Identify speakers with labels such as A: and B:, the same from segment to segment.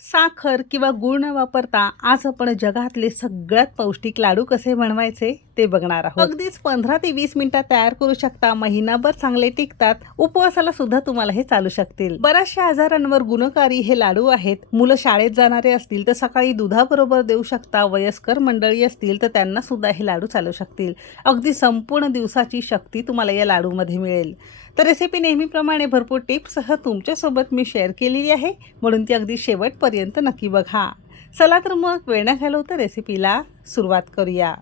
A: साखर किंवा गूळ न वापरता आज आपण जगातले सगळ्यात पौष्टिक लाडू कसे बनवायचे? ते बघणार आहोत. अगदीच पंधरा ते वीस मिनिटात तयार करू शकता. महिनाभर चांगले टिकतात. उपवासाला सुद्धा तुम्हाला हे चालू शकतील. बऱ्याचशा आजारांवर गुणकारी हे लाडू आहेत. मुलं शाळेत जाणारे असतील तर सकाळी दुधाबरोबर देऊ शकता. वयस्कर मंडळी असतील तर त्यांना सुद्धा हे लाडू चालू शकतील. अगदी संपूर्ण दिवसाची शक्ती तुम्हाला या लाडूमध्ये मिळेल. तर रेसिपी नेहमीप्रमाणे भरपूर टिप्ससह तुमच्यासोबत मी शेअर केलेली आहे. म्हणून ती अगदी शेवटपर्यंत नक्की बघा. चला तर मग वेळ न घालवता रेसिपीला सुरुवात करूया.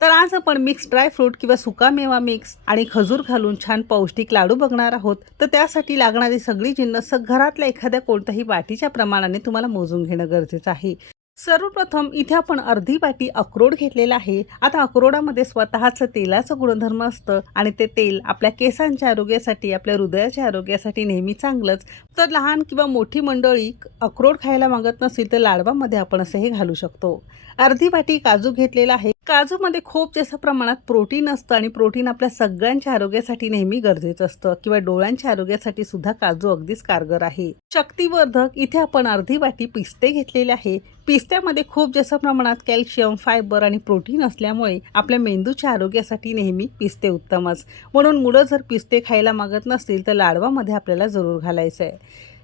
A: तर आज आपण मिक्स ड्राय फ्रूट किंवा सुका मेवा मिक्स आणि खजूर घालून छान पौष्टिक लाडू बघणार आहोत. तर त्यासाठी लागणारी सगळी जिन्नस घरातल्या एखाद्या कोणत्याही वाटीच्या प्रमाणाने तुम्हाला मोजून घेणं गरजेचं आहे. सर्वप्रथम इथे आपण अर्धी वाटी अक्रोड घेतलेला आहे. आता अक्रोडामध्ये स्वतःचं तेलाचं गुणधर्म असतं आणि ते तेल आपल्या केसांच्या आरोग्यासाठी आपल्या हृदयाच्या आरोग्यासाठी नेहमी चांगलंच. तर लहान किंवा मोठी मंडळी अक्रोड खायला मागत नसेल तर लाडवामध्ये आपण असं हे घालू शकतो. अर्धी वाटी काजू घेतलेला आहे. काजूमध्ये खूप जास्त प्रमाणात प्रोटीन असतं आणि प्रोटीन आपल्या सगळ्यांच्या आरोग्यासाठी नेहमी गरजेचं असतं. किंवा डोळ्यांच्या आरोग्यासाठी सुद्धा काजू अगदीच कारगर आहे. शक्तिवर्धक इथे आपण अर्धी वाटी पिस्ते घेतलेले आहे. पिस्त्यामध्ये खूप जास्त प्रमाणात कॅल्शियम फायबर आणि प्रोटीन असल्यामुळे आपल्या मेंदूच्या आरोग्यासाठी नेहमी पिस्ते उत्तमच. म्हणून मुलं जर पिस्ते खायला मागत नसतील तर लाडवामध्ये आपल्याला जरूर घालायचं आहे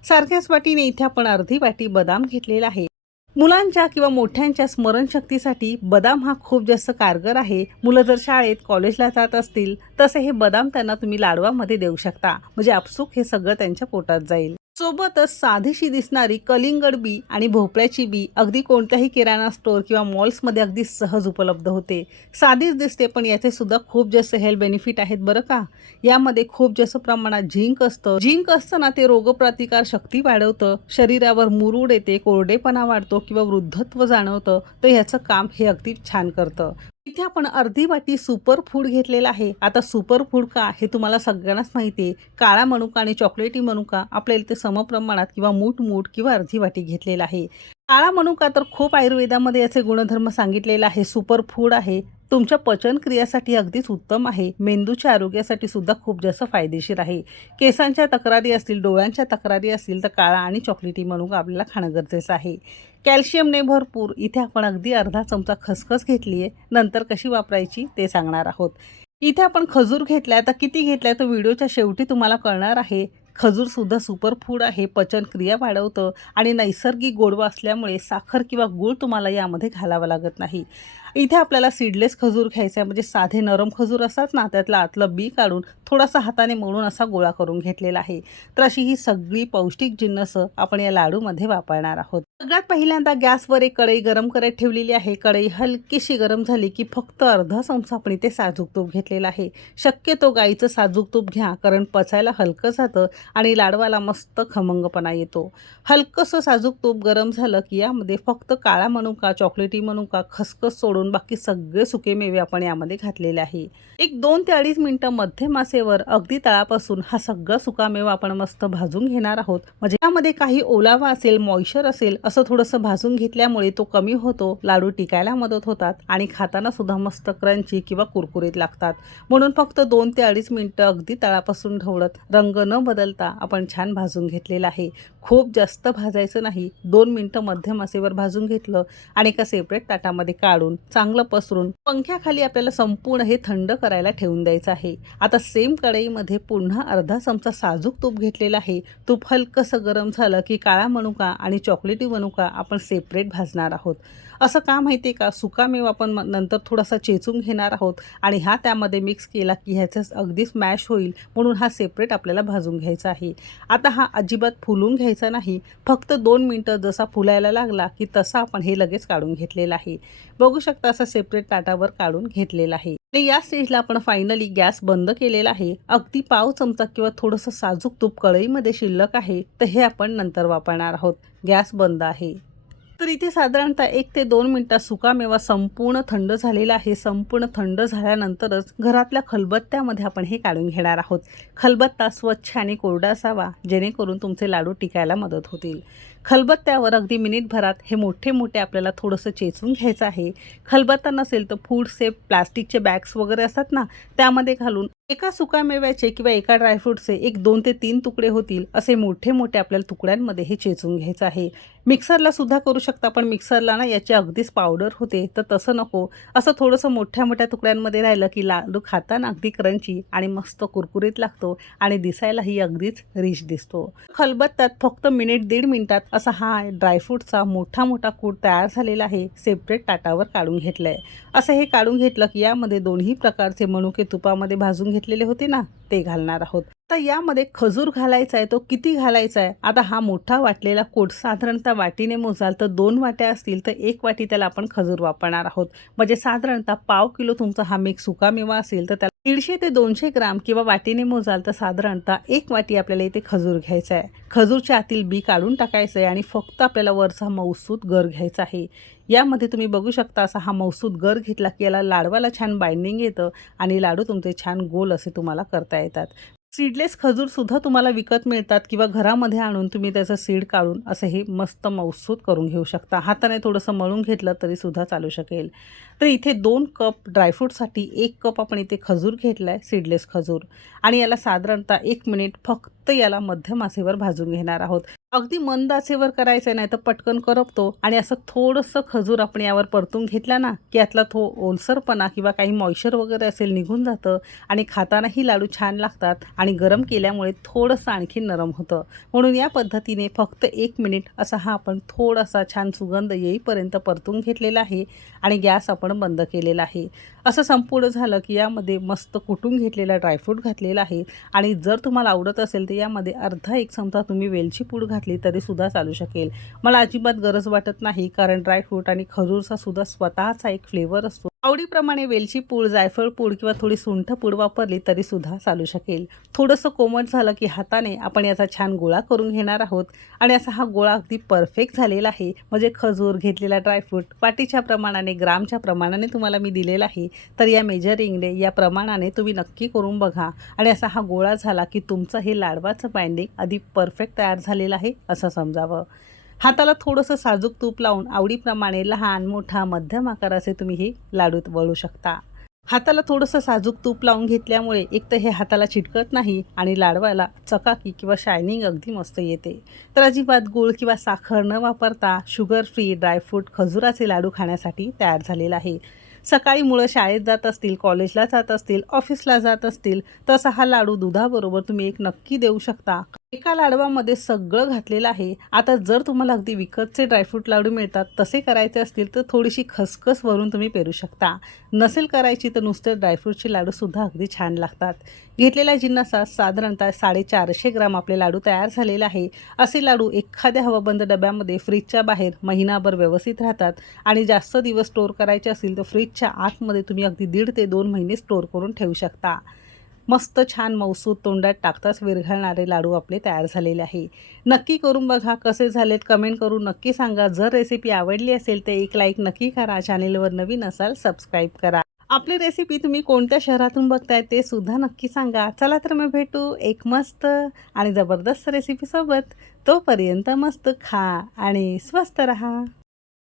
A: सारख्याच वाटीने इथे आपण अर्धी वाटी बदाम घेतलेला आहे. मुलांच्या किंवा मोठ्यांच्या स्मरणशक्तीसाठी बदाम हा खूप जास्त कारगर आहे. मुलं जर शाळेत कॉलेजला जात असतील तसे हे बदाम त्यांना तुम्ही लाडवामध्ये देऊ शकता. म्हणजे आपसूक हे सगळं त्यांच्या पोटात जाईल. सोबतच साधीशी दिसणारी कलिंगड बी आणि भोपळ्याची बी अगदी कोणत्याही किराणा स्टोअर किंवा मॉल्समध्ये अगदी सहज उपलब्ध होते. साधीच दिसते पण याचे सुद्धा खूप जास्त हेल्थ बेनिफिट आहेत बरं का? यामध्ये खूप जास्त प्रमाणात झिंक असतं. झिंक असतं ना ते रोगप्रतिकार शक्ती वाढवतं शरीरावर मुरूड येते कोरडेपणा वाढतो किंवा वृद्धत्व जाणवतं तर ह्याचं काम हे अगदी छान करतं. इथे आपण अर्धी वाटी सुपर फूड घेतलेला आहे. आता सुपर फूड का हे तुम्हाला सगळ्यांनाच माहिती आहे. काळा मनुका आणि चॉकलेटी मनुका आपल्याला इथे समप्रमाणात किंवा मूठ मूठ किंवा अर्धी वाटी घेतलेला आहे. काळा मनुका तर खूप आयुर्वेदामध्ये याचे गुणधर्म सांगितलेले आहे. सुपर फूड आहे. तुमच्या पचनक्रियासाठी अगदीच उत्तम आहे. मेंदूच्या आरोग्यासाठी सुद्धा खूप जास्त फायदेशीर आहे. केसांच्या तक्रारी असतील डोळ्यांच्या तक्रारी असतील तर काळा आणि चॉकलेटी मनुका आपल्याला खाणं गरजेचं आहे. कॅल्शियमने भरपूर इथे आपण अगदी अर्धा चमचा खसखस घेतली आहे नंतर कशी वापरायची ते सांगणार आहोत. इथे आपण खजूर घेतलाय तर किती घेतलाय तो व्हिडिओच्या शेवटी तुम्हाला कळणार आहे. खजूरसुद्धा सुपरफूड आहे पचनक्रिया वाढवतं आणि नैसर्गिक गोडवा असल्यामुळे साखर किंवा गूळ तुम्हाला यामध्ये घालावा लागत नाही. इथे आपल्याला सीडलेस खजूर घ्यायचा आहे म्हणजे साधे नरम खजूर असतात ना त्यातलं आतलं बी काढून थोडासा हाताने मळून असा गोळा करून घेतलेला आहे. तर अशी ही सगळी पौष्टिक जिन्नस आपण या लाडूमध्ये वापरणार आहोत. सगळ्यात पहिल्यांदा गॅसवर एक कढई गरम करत ठेवलेली आहे. कढई हलकीशी गरम झाली की फक्त अर्धा चमचा आपण इथे साजूक तूप घेतलेला आहे. शक्यतो गाईचं साजूक तूप घ्या कारण पचायला हलकं जातं आणि लाडवाला मस्त खमंगपणा येतो. हलकंसं साजूक तूप गरम झालं की यामध्ये फक्त काळा मनुका चॉकलेटी मनुका खसखस सोडून बाकी सगळे सुके मेवे आपण यामध्ये घातलेले आहे. एक दोन ते अडीच मिनटं मध्यम आसेवर अगदी तळापासून हा सगळा सुका मेवा आपण मस्त भाजून घेणार आहोत. म्हणजे यामध्ये काही ओलावा असेल मॉइश्चर असेल असं थोडंसं भाजून घेतल्यामुळे तो कमी होतो लाडू टिकायला मदत होतात आणि खाताना सुद्धा मस्त क्रंची किंवा कुरकुरीत लागतात. म्हणून फक्त दोन ते अडीच मिनटं अगदी तळापासून ढवळत रंग न बदलता आपण छान भाजून घेतलेला आहे. खूप जास्त भाजायचं नाही. दोन मिनटं मध्यम आसेवर भाजून घेतलं आणि एका सेपरेट ताटामध्ये काढून चांगलं पसरून पंख्याखाली आपल्याला संपूर्ण हे थंड करायला ठेवून द्यायचं आहे. आता सेम कढईमध्ये पुन्हा अर्धा चमचा साजूक तूप घेतलेला आहे. तूप हलकंसं गरम झालं की काळा मनुका आणि चॉकलेटी मनुका आपण सेपरेट भाजणार आहोत. असं का माहिती आहे का? सुका मेवा आपण नंतर थोडासा चेचून घेणार आहोत आणि हा त्यामध्ये मिक्स केला की ह्याचं अगदी स्मॅश होईल म्हणून हा सेपरेट आपल्याला भाजून घ्यायचा आहे. आता हा अजिबात फुलून घ्यायचा नाही. फक्त दोन मिनटं जसा फुलायला लागला की तसा आपण हे लगेच काढून घेतलेला आहे. बघू शकता असं सेपरेट ताटावर काढून घेतलेला आहे. या स्टेजला आपण फायनली गॅस बंद केलेला आहे. अगदी पाव चमचा किंवा थोडंसं साजूक तूप कळईमध्ये शिल्लक आहे. तर हे आपण नंतर वापरणार आहोत. गॅस बंद आहे. तर इथे साधारणतः एक ते दोन मिनिटात सुका मेवा संपूर्ण थंड झालेला आहे. संपूर्ण थंड झाल्यानंतरच घरातल्या खलबत्त्यामध्ये आपण हे काढून घेणार आहोत. खलबत्ता स्वच्छ आणि कोरडा असावा जेणेकरून तुमचे लाडू टिकायला मदत होतील. खलबत्त्यावर अगदी मिनिटभरात हे मोठे मोठे आपल्याला थोडंसं चेचून घ्यायचं आहे. खलबत्ता नसेल तर फूड सेफ प्लास्टिकचे बॅग्स वगैरे असतात ना त्यामध्ये घालून एका सुकामेव्याचे किंवा एका ड्रायफ्रूटचे एक दोन ते तीन तुकडे होतील असे मोठे मोठे आपल्याला तुकड्यांमध्ये हे चेचून घ्यायचं आहे. मिक्सरला सुद्धा करू शकता पण मिक्सरला ना याची अगदीच पावडर होते तर तसं नको. असं थोडंसं मोठ्या मोठ्या तुकड्यांमध्ये राहिलं की लाडू खाताना अगदी क्रंची आणि मस्त कुरकुरीत लागतो आणि दिसायलाही अगदीच रिच दिसतो. खलबत्तात फक्त मिनिट दीड मिनिटात असा हा ड्रायफ्रूटचा मोठा मोठा कूट तयार झालेला आहे सेपरेट ताटावर काढून घेतलं आहे असं हे काढून घेतलं की यामध्ये दोन्ही प्रकारचे मनुके तुपामध्ये भाजून घेतलेले होते ना ते घालणार आहोत. तर यामध्ये खजूर घालायचा आहे तो किती घालायचा आहे आता हा मोठा वाटलेला कोट साधारणतः वाटीने मोजाल तर दोन वाट्या असतील तर एक वाटी त्याला आपण खजूर वापरणार आहोत. म्हणजे साधारणतः पाव किलो तुमचा हा मिक्स सुकामेवा असेल तर त्याला दीडशे ते दोनशे ग्राम किंवा वाटीने मोजाल तर साधारणतः एक वाटी आपल्याला इथे खजूर घ्यायचा आहे खजूरच्या आतील बी काढून टाकायचं आहे आणि फक्त आपल्याला वरचा मौसूद गर घ्यायचा आहे. यामध्ये तुम्ही बघू शकता असा हा मौसूद गर घेतला की याला लाडवाला छान बाइंडिंग येतं आणि लाडू तुमचे छान गोल असे तुम्हाला करता येतात. सीडलेस खजूरसुद्धा तुम्हाला विकत मिळतात किंवा घरामध्ये आणून तुम्ही त्याचं सीड काढून असं हे मस्त मौसूद करून घेऊ शकता. हाताने थोडंसं मळून घेतलं तरीसुद्धा चालू शकेल. तर इथे दोन कप ड्रायफ्रूटसाठी एक कप आपण इथे खजूर घेतला आहे सीडलेस खजूर. आणि याला साधारणतः एक मिनिट फक्त याला मध्यम आचेवर भाजून घेणार आहोत. अगदी मंद आचेवर करायचं नाही तर पटकन करपतो. आणि असं थोडंसं खजूर आपण यावर परतून घेतला ना की यातला थो ओलसरपणा किंवा काही मॉइश्चर वगैरे असेल निघून जातं. आणि खातानाही लाडू छान लागतात. आणि गरम केल्यामुळे थोडंसं आणखी नरम होतं. म्हणून या पद्धतीने फक्त एक मिनिट असा हा आपण थोडासा छान सुगंध येईपर्यंत परतून घेतलेला आहे. आणि गॅस आपण बंद केलेला आहे. असं संपूर्ण झालं की यामध्ये मस्त कुटून घेतलेला ड्रायफ्रूट घातलेला आहे. आणि जर तुम्हाला आवडत असेल तर यामध्ये अर्धा एक चमचा तुम्ही वेलची पूड घातली तरीसुद्धा चालू शकेल. मला अजिबात गरज वाटत नाही कारण ड्रायफ्रूट आणि खजूरचा सुद्धा स्वतःचा एक फ्लेवर असतो. आवडीप्रमाणे वेलची पूड जायफळ पूड किंवा थोडी सुंठ पूड वापरली तरीसुद्धा चालू शकेल. थोडंसं कोमट झालं की हाताने आपण याचा छान गोळा करून घेणार आहोत. आणि असा हा गोळा अगदी परफेक्ट झालेला आहे. म्हणजे खजूर घेतलेला ड्रायफ्रूट पाटीच्या प्रमाणाने ग्रामच्या प्रमाणाने तुम्हाला मी दिलेला आहे. तर या मेजरिंगने या प्रमाणाने तुम्ही नक्की करून बघा. आणि असा हा गोळा झाला की तुमचं हे लाडवाचं बाइंडिंग आधी परफेक्ट तयार झालेलं आहे असं समजावं. हाताला थोडंसं साजूक तूप लावून आवडीप्रमाणे लहान मोठा मध्यम आकाराचे तुम्ही हे लाडूत वळू शकता. हाताला थोडंसं साजूक तूप लावून घेतल्यामुळे एक तर हे हाताला चिटकत नाही आणि लाडवायला चकाकी किंवा शायनिंग अगदी मस्त येते. तर अजिबात गूळ किंवा साखर न वापरता शुगर फ्री ड्रायफ्रूट खजुराचे लाडू खाण्यासाठी तयार झालेला आहे. सकाळी मुलं शाळेत जात असतील कॉलेजला जात असतील ऑफिसला जात असतील तसा हा लाडू दुधाबरोबर तुम्ही एक नक्की देऊ शकता. एका लाडवामध्ये सगळं घातलेलं आहे. आता जर तुम्हाला अगदी विकतचे ड्रायफ्रूट लाडू मिळतात तसे करायचे असतील तर थोडीशी खसखस वरून तुम्ही पेरू शकता. नसेल करायची तर नुसते ड्रायफ्रूटचे लाडूसुद्धा अगदी छान लागतात. घेतलेल्या जिन्नसात साधारणतः साडेचारशे ग्राम आपले लाडू तयार झालेले आहे. असे लाडू एखाद्या हवाबंद डब्यामध्ये फ्रीजच्या बाहेर महिनाभर व्यवस्थित राहतात आणि जास्त दिवस स्टोअर करायचे असतील तर फ्रीजच्या आतमध्ये तुम्ही अगदी दीड ते दोन महिने स्टोअर करून ठेवू शकता. मस्त छान मौसूद तोंडात टाकताच विरघळणारे लाडू आपले तयार झालेले आहे. नक्की करून बघा कसे झालेत कमेंट करून नक्की सांगा. जर रेसिपी आवडली असेल तर एक लाईक नक्की करा. चॅनेलवर नवीन असाल सबस्क्राईब करा. आपली रेसिपी तुम्ही कोणत्या शहरातून बघताय ते सुद्धा नक्की सांगा. चला तर मग भेटू एक मस्त आणि जबरदस्त रेसिपीसोबत तोपर्यंत मस्त खा आणि स्वस्त रहा.